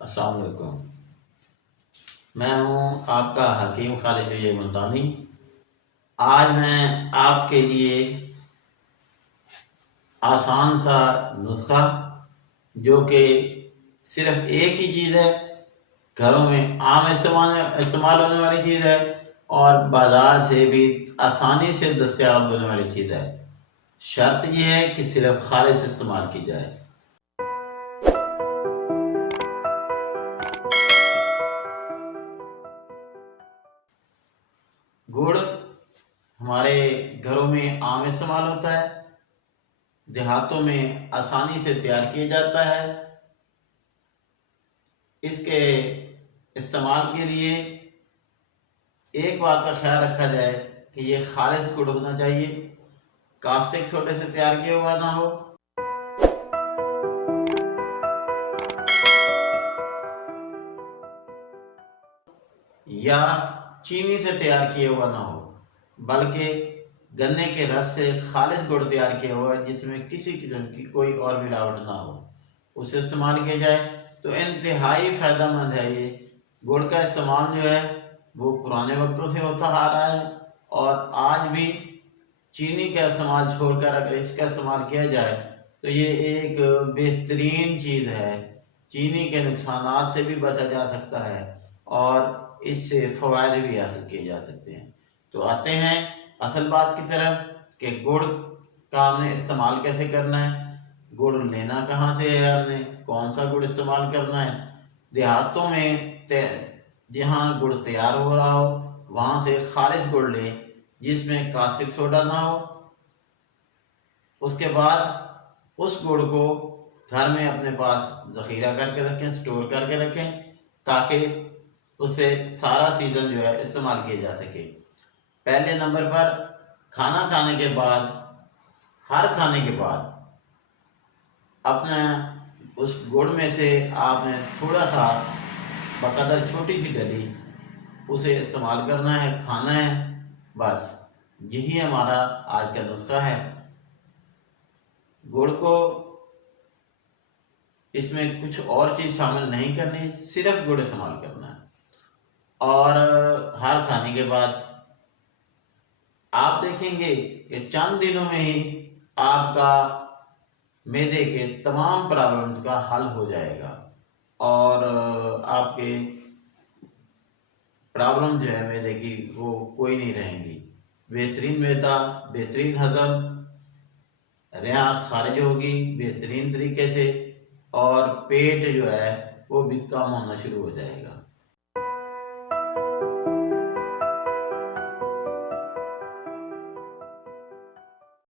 अस्सलाम वालेकुम। मैं हूं आपका हकीम खालिद ये मुल्तानी। आज मैं आपके लिए आसान सा नुस्खा, जो कि सिर्फ एक ही चीज़ है, घरों में आम इस्तेमाल होने वाली चीज़ है और बाज़ार से भी आसानी से दस्तयाब होने वाली चीज़ है। शर्त यह है कि सिर्फ खालिस इस्तेमाल की जाए। गुड़ हमारे घरों में आम इस्तेमाल होता है, देहातों में आसानी से तैयार किया जाता है। इसके इस्तेमाल के लिए एक बात का ख्याल रखा जाए कि ये खालिस गुड़ होना चाहिए, कास्टिक सोडे से तैयार किया हुआ ना हो, या चीनी से तैयार किया हुआ ना हो, बल्कि गन्ने के रस से खालिस गुड़ तैयार किया हुआ है जिसमें किसी किस्म की कोई और मिलावट ना हो, उसे इस्तेमाल किया जाए तो इंतहाई फायदेमंद है। ये गुड़ का इस्तेमाल जो है वो पुराने वक्तों से होता आ रहा है और आज भी चीनी का इस्तेमाल छोड़कर अगर इसका इस्तेमाल किया जाए तो ये एक बेहतरीन चीज़ है। चीनी के नुकसानात से भी बचा जा सकता है और इससे फ़वायदे भी हासिल किए जा सकते हैं। तो आते हैं असल बात की तरफ कि गुड़ का हमने इस्तेमाल कैसे करना है। गुड़ लेना कहाँ से है, हमने कौन सा गुड़ इस्तेमाल करना है। देहातों में जहाँ गुड़ तैयार हो रहा हो वहाँ से खालिस गुड़ लें जिसमें कास्टिक सोडा ना हो। उसके बाद उस गुड़ को घर में अपने पास ज़ख़ीरा करके रखें, स्टोर करके रखें, ताकि उसे सारा सीज़न जो है इस्तेमाल किया जा सके। पहले नंबर पर खाना खाने के बाद, हर खाने के बाद अपना उस गुड़ में से आपने थोड़ा सा बकदर छोटी सी डली उसे इस्तेमाल करना है, खाना है। बस यही हमारा आज का नुस्खा है। गुड़ को इसमें कुछ और चीज़ शामिल नहीं करनी, सिर्फ गुड़ इस्तेमाल करना है। और हर खाने के बाद आप देखेंगे कि चंद दिनों में ही आपका मैदे के तमाम प्रॉब्लम्स का हल हो जाएगा और आपके प्रॉब्लम जो है मैदे की वो कोई नहीं रहेंगी। बेहतरीन मैदा, बेहतरीन हजम, रिया खारिज होगी बेहतरीन तरीके से और पेट जो है वो भी कम होना शुरू हो जाएगा।